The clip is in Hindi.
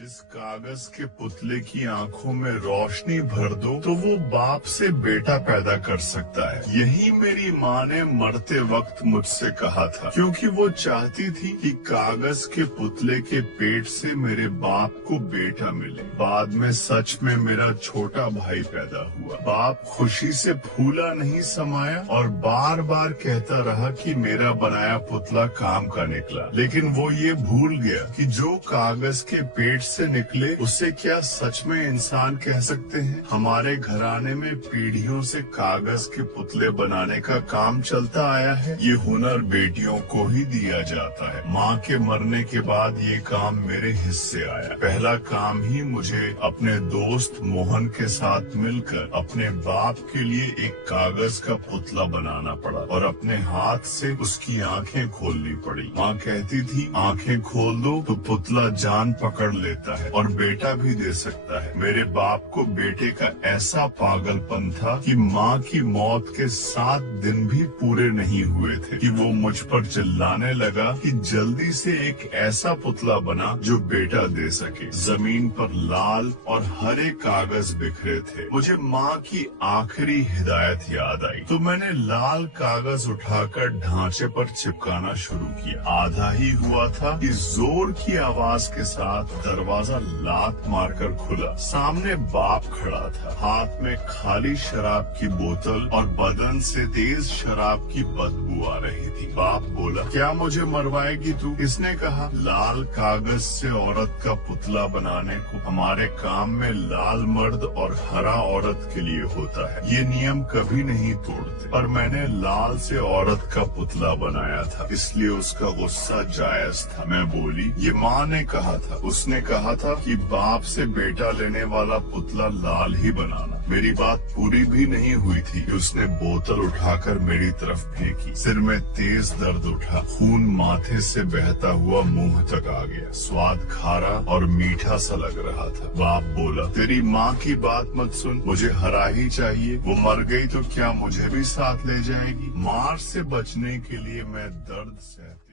जिस कागज के पुतले की आंखों में रोशनी भर दो तो वो बाप से बेटा पैदा कर सकता है। यही मेरी माँ ने मरते वक्त मुझसे कहा था, क्योंकि वो चाहती थी कि कागज के पुतले के पेट से मेरे बाप को बेटा मिले। बाद में सच में मेरा छोटा भाई पैदा हुआ। बाप खुशी से फूला नहीं समाया और बार बार कहता रहा कि मेरा बनाया पुतला काम का निकला, लेकिन वो ये भूल गया कि जो कागज के पेट से निकले उसे क्या सच में इंसान कह सकते हैं। हमारे घराने में पीढ़ियों से कागज के पुतले बनाने का काम चलता आया है। ये हुनर बेटियों को ही दिया जाता है। माँ के मरने के बाद ये काम मेरे हिस्से आया। पहला काम ही मुझे अपने दोस्त मोहन के साथ मिलकर अपने बाप के लिए एक कागज का पुतला बनाना पड़ा और अपने हाथ से उसकी आंखें खोलनी पड़ी। माँ कहती थी, आंखें खोल दो तो पुतला जान पकड़ लेता है और बेटा भी दे सकता है। मेरे बाप को बेटे का ऐसा पागलपन था कि माँ की मौत के 7 दिन भी पूरे नहीं हुए थे कि वो मुझ पर चिल्लाने लगा कि जल्दी से एक ऐसा पुतला बना जो बेटा दे सके। जमीन पर लाल और हरे कागज बिखरे थे। मुझे माँ की आखिरी हिदायत याद आई तो मैंने लाल कागज उठाकर ढांचे पर चिपकाना शुरू किया। आधा ही हुआ था कि जोर की आवाज के साथ दरवाजा लात मारकर खुला। सामने बाप खड़ा था, हाथ में खाली शराब की बोतल और बदन से तेज शराब की बदबू आ रही थी। बाप बोला, क्या मुझे मरवाएगी तू? किसने कहा? लाल कागज से औरत का पुतला बनाने को हमारे काम में लाल मर्द और हरा औरत के लिए होता है। ये नियम कभी नहीं तोड़ते, पर मैंने लाल से औरत का पुतला बनाया था, इसलिए उसका गुस्सा जायज था। मैं बोली, ये माँ ने कहा था, उसने कहा था कि बाप से बेटा लेने वाला पुतला लाल ही बनाना। मेरी बात पूरी भी नहीं हुई थी कि उसने बोतल उठाकर मेरी तरफ फेंकी। सिर में तेज दर्द उठा, खून माथे से बहता हुआ मुंह तक आ गया। स्वाद खारा और मीठा सा लग रहा था। बाप बोला, तेरी माँ की बात मत सुन, मुझे हरा ही चाहिए। वो मर गई तो क्या मुझे भी साथ ले जाएगी? मार से बचने के लिए मैं दर्द सहती